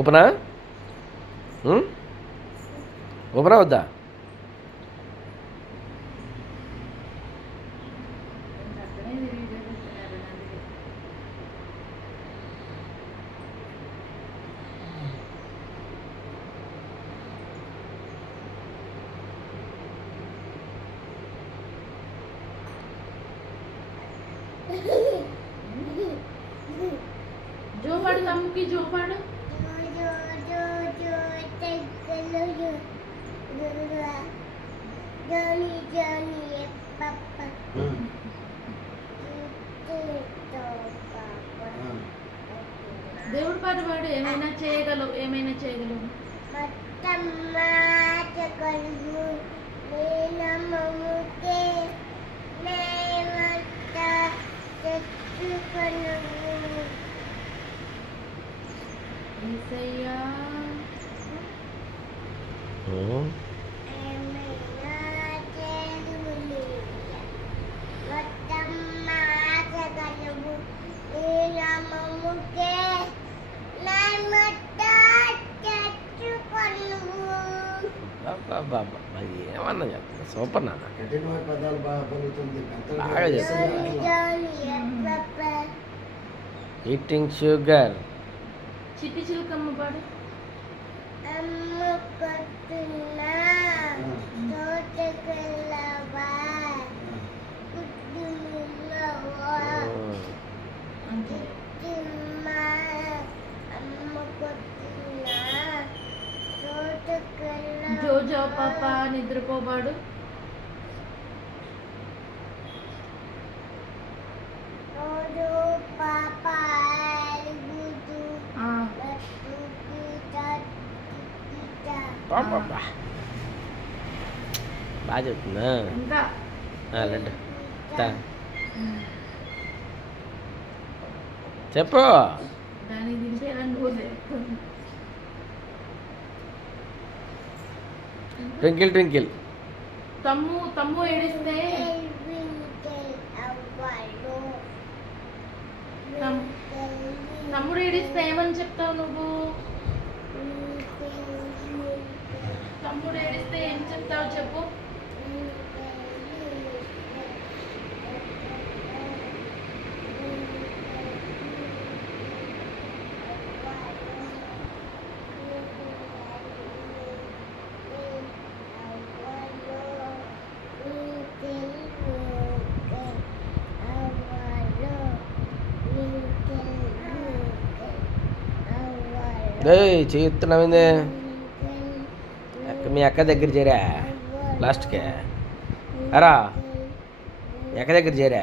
ఓపెనా ఓపెనా వద్దా? जो पढ़ तमुकी जो पढ़ దేవుడు పాట పాడు. ఏమైనా చేయగలవు, ఏమైనా చేయగలవు. యేసయ్యా ఏమన్నా చెప్తా సూపర్ నాన్న. బాగా చెప్తా. Eating sugar. చిట్టి చిలుకమ్మ పాడు. జో జో పాప నిద్రపోబాడు. బాగా చెప్తుందా? ఇంకా లడ్డు చెప్పు. దానికి తింటే రండి. Twinkle twinkle. తమ్ము ఏడిస్తే తమ్ముడు ఏడిస్తే ఏమని చెప్తావు నువ్వు? తమ్ముడు ఏడిస్తే ఏం చెప్తావు చెప్పు. చేస్తున్నావింది మీ అక్క దగ్గర చేరా లాస్ట్కే అరా మీ అక్క దగ్గర చేరా.